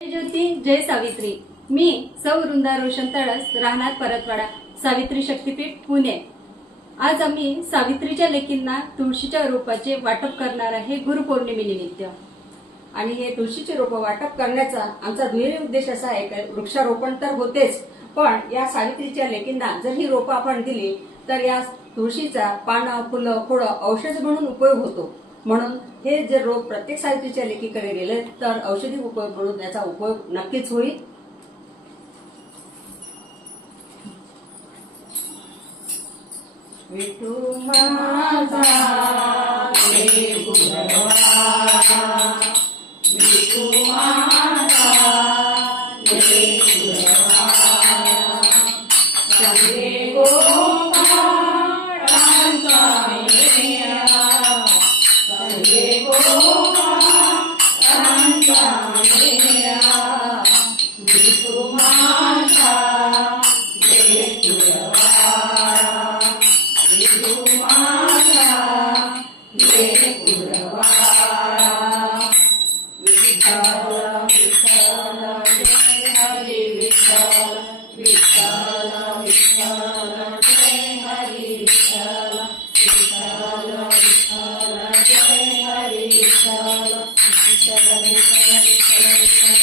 जय ज्योती जय सावित्री। मी सौ वृंदा रोशन तळस, राहणार परतवाडा, सावित्री शक्तीपीठ पुणे। आज आम्ही सावित्रीच्या लेकींना तुळशीच्या रोपाचे वाटप करणार आहे गुरुपौर्णिमेनिमित्त। आणि हे तुळशीचे रोप वाटप करण्याचा आमचा दुहेरी उद्देश असा आहे की वृक्षारोपण तर होतेच, पण या सावित्रीच्या लेकींना जर ही रोपं आपण दिली तर या तुळशीचा पानं, फुलं, खोडं औषध म्हणून उपयोग होतो। म्हणून हे जर रोप प्रत्येक सावित्रीच्या लेकीकडे गेले तर औषधी उपयोग म्हणून याचा उपयोग नक्कीच होईल। विठू माझा रे गुरवा, विठू माझा रे गुरवा, सगळे गोपाळांचा मेळा, सगळे गोपाळांचा मेळा, विठू माझा रे गुरवा, विठू माझा रे गुरवा, विठ्ठल विठ्ठल जय हरी विठ्ठल, विठ्ठल विठ्ठल जय हरी विठ्ठल, विठ्ठल विठ्ठल जय हरी विठ्ठल, विठ्ठल विठ्ठल विठ्ठल विठ्ठल।